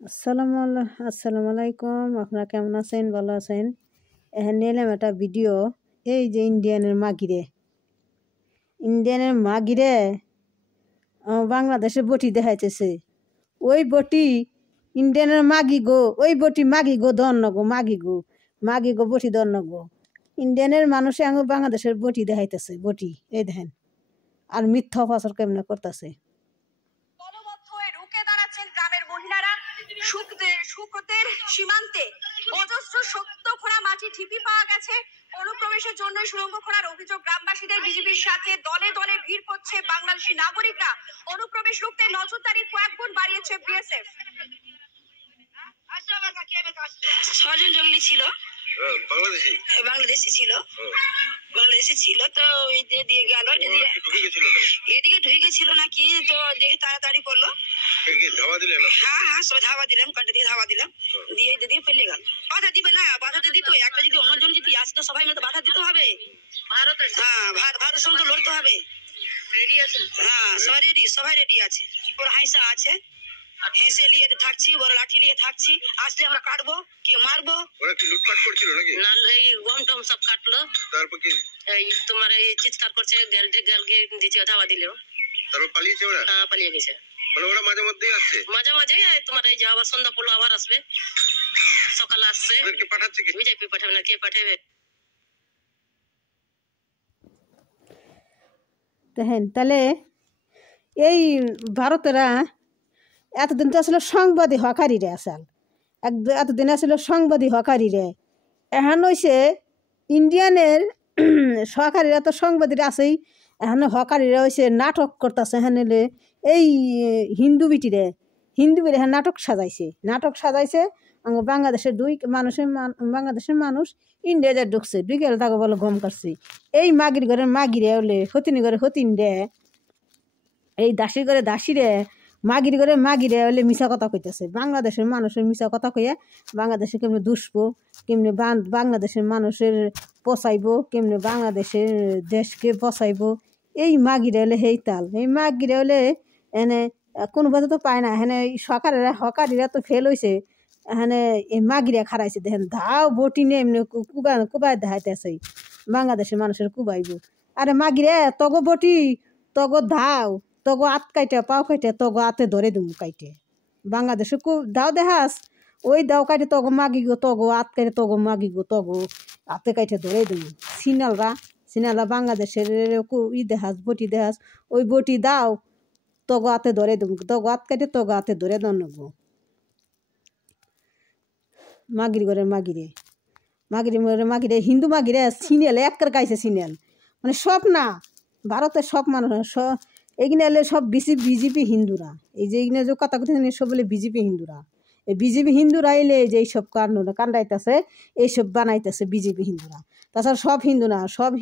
আসসালামু আলাইকুম। আপনারা কেমন আছেন? ভালো আছেন? এখানে নিলাম একটা ভিডিও। এই যে ইন্ডিয়ানের মাগিরে বাংলাদেশে বটি দেখাইতেছে। ওই বটি ইন্ডিয়ানের মাগি গো, ওই বটি মাগি গো দন্ন গো, মাগি গো বটি দন্ন গো। ইন্ডিয়ানের মানুষে আঙ বাংলাদেশের বটি দেখাইতেছে, বটি এই দেখেন। আর মিথ্যা প্রচার কেমনে করতেছে। গ্রামের মহিলারা সুখদের সীমান্তে অজস্র শক্ত খোঁড়া মাটি ঢিপি পাওয়া গেছে। অনুপ্রবেশের জন্য সুড়ঙ্গ খোঁড়ার অভিযোগ গ্রামবাসীদের। বিজেপির সাথে দলে দলে ভিড় করছে বাংলাদেশি নাগরিকরা। অনুপ্রবেশ রুখতে নজরদারি কয়েক গুণ বাড়িয়েছে বিএসএফ। 6 জন জঙ্গলি ছিল, বাংলাদেশি ছিল, তো দিয়ে গেল, এদিকে ঢুকে গেছিল নাকি, তো দেখে তাড়াতাড়ি করলো। হ্যাঁ সবাই ধাবা দিলাম, কাঁটা দিয়ে ধাবা দিলাম, দিয়ে দিয়ে পেলিয়ে গেল। বাধা দিবে না, বাধা তো দিত, একটা যদি অন্যজন যদি আসে তো সবাই মিলে বাধা দিতে হবে। ভারতের সঙ্গে লড়তে হবে। হ্যাঁ সবাই রেডি আছে। ওর হাইসা আছে, হেসে নিয়ে থাকছি, বড় লাঠি নিয়ে থাকছি, আসলে আমরা কাটবো কি মারবো। ওরা কি লুটপাট করছিল নাকি? না, এই গম টম সব কাটলো। তারপর কি এই তোমার এই চিৎকার করছে, গ্যালকে দিচ্ছে, ধাওয়া দিলেও। তারপর পালিয়েছে ওরা? হ্যাঁ পালিয়ে গেছে। মানে ওরা মাঝে মধ্যেই আসছে? মাঝে তোমার এই যে আবার সন্ধ্যা পড়লো আবার আসবে, সকালে আসছে। ওদেরকে পাঠাচ্ছে কি? বিজেপি পাঠাবে না, কে পাঠাবে? দেখেন তাহলে এই ভারতেরা এতদিন তো আসলে সংবাদী হকারিরে আসাল, এতদিন আসলে সংবাদী হকারিরে। এখন হয়েছে ইন্ডিয়ানের সহকারীরা তো সংবাদীরা আছেই, এখন হকারিরা হয়েছে নাটক করতেছে। এখানে এই হিন্দু বিটিরে হ্যাঁ নাটক সাজাইছে। বাংলাদেশের বাংলাদেশের মানুষ ইন্ডিয়া যা ঢুকছে, ঢুকে তাকে বলে গম কাটছে। এই মাগির ঘরের মাগিরে হলে হতিনি ঘরে হতিন রে, এই দাসির ঘরে দাসিরে, মাগিরে হলে মিশা কথা কইতেছে। বাংলাদেশের মানুষের মিশা কথা কইয়া বাংলাদেশে কেমনে দুষবো, কেমনে বাংলাদেশের মানুষের পচাইবো, কেমনে বাংলাদেশের দেশকে বসাইবো। এই মাগিরে হলে হেই তাল। এই মাগিরে হলে এনে কোনো বাধা তো পায় না। এখানে হকারিরা তো ফেল হয়েছে, এখানে এই মাগিরা খারাইছে। দেখেন ধাও বটি নিয়ে এমনি কুবাই দেখাইতেছে বাংলাদেশের মানুষের কুবাইব। আরে মাগিরে তগো বটি, তগো ধাও, তগো আত কাইটে পাও কাইটে তগো আতে ধরে দিমু কাইটে। বাংলাদেশে দাও দেখাস, ওই দাও কাইটে তগো মাগি গো, তগো আত কাইটে তগো মাগি গো, তগো আতে কাইটে ধরে দিমু। সিনালরা বাংলাদেশের দেখাস, বটি দেখাস, ওই বটি দাও তগো আতে ধরে দিমু, তগো আত কাইটে তগো আতে ধরে দন গো। মাগিরে হিন্দু মাগিরে সিনেল একের গাইছে সিনেল, মানে সব না ভারতের সব মানুষ এইখানে এলে সব বিজেপি হিন্দুরা। এই যে এইখানে যে কথা কথা সব বলে বিজেপি হিন্দুরা। এই বিজেপি হিন্দুরা এলে যে এইসব কান্ডাইতেছে, এইসব বানাইতেছে বিজেপি হিন্দুরা। তাছাড়া সব হিন্দু না, সব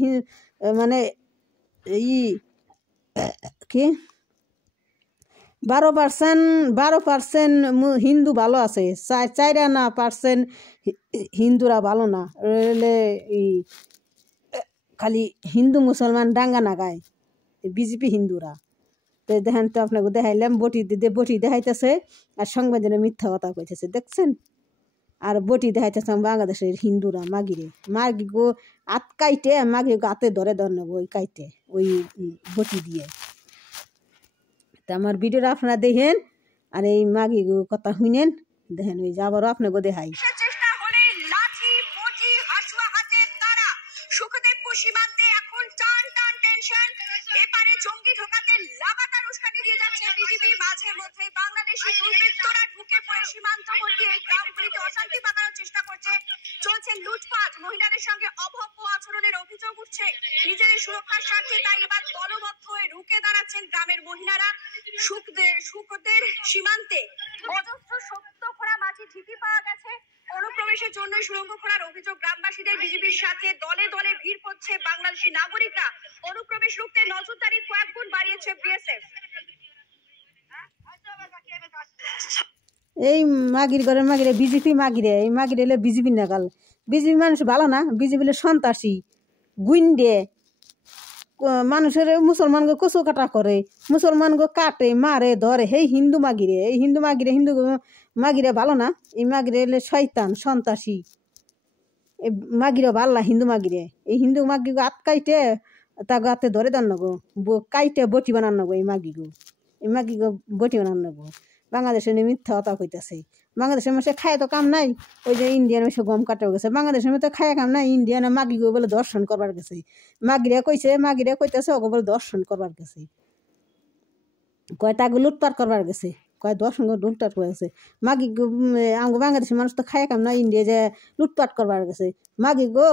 মানে এই কি 12% হিন্দু ভালো আছে, 4% হিন্দুরা ভালো না। এই খালি হিন্দু মুসলমান ডাঙ্গা নাগায় বিজেপি হিন্দুরা। তো দেখেন তো আপনাকে দেখাইলাম, বটি দেখাইতেছে আর সংবাদে মিথ্যা কথা কইতেছে, দেখছেন। আর বটি দেখাইতেছে বাংলাদেশের হিন্দুরা মাগি গো আত কাইটে, মাগি গো আতে ধরে নেবো ওই কাইটে, ওই বটি দিয়ে। তা আমার ভিডিওটা আপনারা দেখেন আর এই মাগি গো কথা শুনেন। দেখেন ওই যে আবারও আপনাকে দেখাই। সীমান্তে এখন টান টেনশন। এপারে জঙ্গি ঢোকাতে লাগাতার উস্কানি দিয়ে যাচ্ছে বিজেপি। মাঝে মধ্যে বাংলাদেশি দুর্বৃত্তরা ঢুকে পড়ে সীমান্তবর্তী এই গ্রামগুলিতে অশান্তি পাকানোর চেষ্টা করছে। চলছে লুটপাট, মহিলাদের সঙ্গে অভব্য আচরণের অভিযোগ উঠছে। নিজেদের সুরক্ষার স্বার্থে তাই এবার দলবদ্ধ হয়ে রুখে দাঁড়াচ্ছেন গ্রামের মহিলারা। সুখদের সীমান্তে অজস্র শক্ত খোঁড়া মাটি ঢিপি পাওয়া গেছে। অনুপ্রবেশের জন্য সুড়ঙ্গ খোঁড়ার অভিযোগ গ্রামবাসীদের। বিজেপির সাথে দলে দলে ভিড় করছে বাংলাদেশি নাগরিকরা। অনুপ্রবেশ রুখতে নজরদারি কয়েক গুণ বাড়িয়েছে বিএসএফ। এই মাগির ঘরের মাগিরে বিজেপি মাগিরে, এই মাগিরে এলে বিজেপি নাগাল। বিজেপি মানুষ ভালো না, বিজেপি সন্ত্রাসী গুইন্ডে মানুষের মুসলমানকে কচু কাটা করে, মুসলমানকে কাটে মারে ধরে, এই হিন্দু মাগিরে হিন্দু মাগিরে ভালো না। এই মাগিরে এলে শয়তান সন্ত্রাসী, এই মাগিরে ভাল্লা হিন্দু মাগিরে। এই হিন্দু মাগিগো আটকাইতে তা গাতে ধরে দান নগো, কাইটে বটি বানান নগো। এই মাগিগো বটি বানান নগো। বাংলাদেশে মিথ্যা কথা কইতেছে। বাংলাদেশের মাসে খায় তো কাম নাই, ওই যে ইন্ডিয়ান মাসে গম কাটাও গেছে। বাংলাদেশের মধ্যে খায় কাম নাই, ইন্ডিয়ানে মাগিগো বলে দর্শন করবার গেছে। মাগিরে কইতেছে ওকে বলে দর্শন করবার গেছে, কয় তাকে লুটপাট করবার গেছে, কয় দর্শন করে লুটপাট করে গেছে। মাগিগো আমাকে বাংলাদেশের মানুষ তো খায় কাম নাই, ইন্ডিয়া যে লুটপাট করবার গেছে। মাগিগো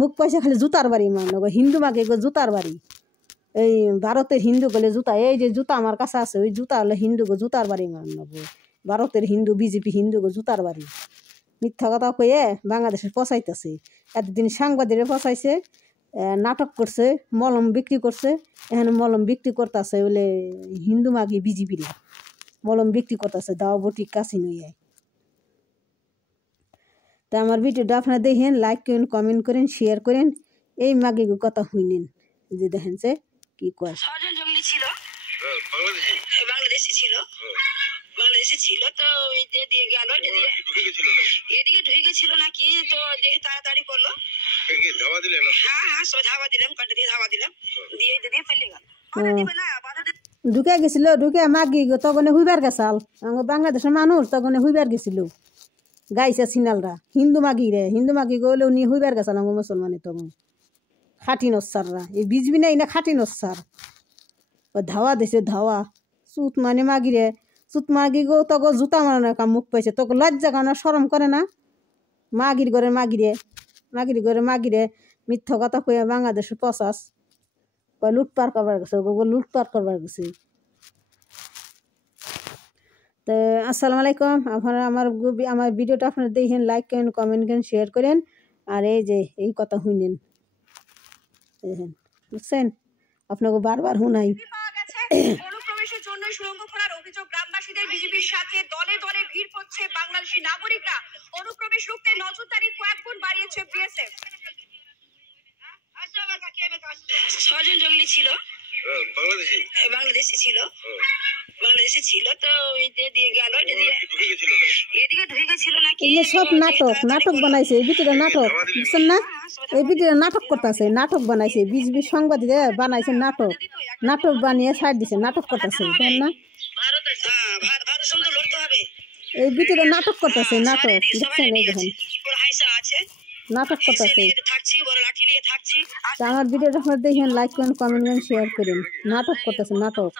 মুখ পয়সা খালি জুতার বাড়ি মান নগো, হিন্দু মাগিগো জুতার বাড়ি। এই ভারতের হিন্দু বলে জুতা, এই যে জুতা আমার কাছে আছে, ওই জুতা হলে হিন্দুগো জুতার বাড়ি মান নগো। ভারতের হিন্দু বিজেপি হিন্দুগো জুতার বাড়ি। মিথ্যা কথা কয়ে বাংলাদেশে পচাইতেছে। এতদিন সাংবাদিকরা পচাইছে, নাটক করছে, মলম বিক্রি করছে। এখানে মলম বিক্রি করতেছে বলে হিন্দু মাগি বিজেপিরা মলম বিক্রি করতেছে, দাও বটি কাছি নইয়ায়। তা আমার ভিডিওটা আপনারা দেখেন, লাইক করেন, কমেন্ট করেন, শেয়ার করেন। এই মাগিগো কথা শুনেন যে দেখেন যে কি কয়। ছজন জঙ্গলি ছিল, বাংলাদেশি বাংলাদেশি ছিল, বাংলাদেশে ছিল। তো এটা দিয়ে গেল, ঢুকে গেছিল এদিকে ঢুকে গেছিল নাকি, তো দেখে তাড়াতাড়ি করলো। ধাওয়া দিলেন? হ্যাঁ সব ধাওয়া দিলাম, কাটা দিয়ে ধাওয়া দিলাম, দিয়ে ফেলে গেল। ঢুকে গেছিল, ঢুকে মাগি তখন হুইবার গেছাল। বাংলাদেশের মানুষ তখন হুইবার গেছিল, গাইছে সিনালরা হিন্দু মাগি গেলেও নিয়ে হুইবার গেছাল। আমার মুসলমানে তখন খাটি নসাররা, এই বিজবি নাই না খাটি নসার ধাওয়া দিছে। ধাওয়া চুত মানে মাগিরে, চুত মাগি গো তখন জুতা মারানোর কাম মুখ পাইছে। তখন লজ্জা কারণ সরম করে না। মাগির ঘরে মাগিরে মিথ্যা কথা কয়ে বাংলাদেশে পচাস, লুটপাট করবার গেছে, লুটপাট করবার গেছে। তো আসসালামু আলাইকুম। আপনারা আমার ভিডিওটা আপনারা দেখেন, লাইক করেন, কমেন্ট করেন, শেয়ার করেন। আর এই যে এই কথা শুনেন, দেখেন বুঝছেন, আপনাকে বারবার শুনাই। অনুপ্রবেশের জন্য সুড়ঙ্গ খোলার অভিযোগ গ্রামবাসীদের। বিজেপির সাথে দলে দলে ভিড় করছে বাংলাদেশি নাগরিকরা। অনুপ্রবেশ রুখতে নজরদারি কয়েক গুণ বাড়িয়েছে বিএসএফ। ছজন জঙ্গলি ছিল, বাংলাদেশি ছিল, তো এটা দিয়ে গেল, এদিকে ঢুকে গেছিল নাকি। সব নাটক বানাইছে এই ভিতরে, নাটক বুঝছেন না। এই ভিতরে নাটক করতেছে, নাটক বানাইছে বিজেপি সাংবাদিকরা বানাইছে নাটক বানিয়ে ছাড় দিছে, নাটক করতেছে দেন না। এই ভিতরে নাটক করতেছে, নাটক দেখছেন, এই দেখেন নাটক করতেছে। আমার ভিডিওটা আপনারা দেখেন, লাইক করেন, কমেন্ট করেন, শেয়ার করেন। নাটক করতেছে, নাটক।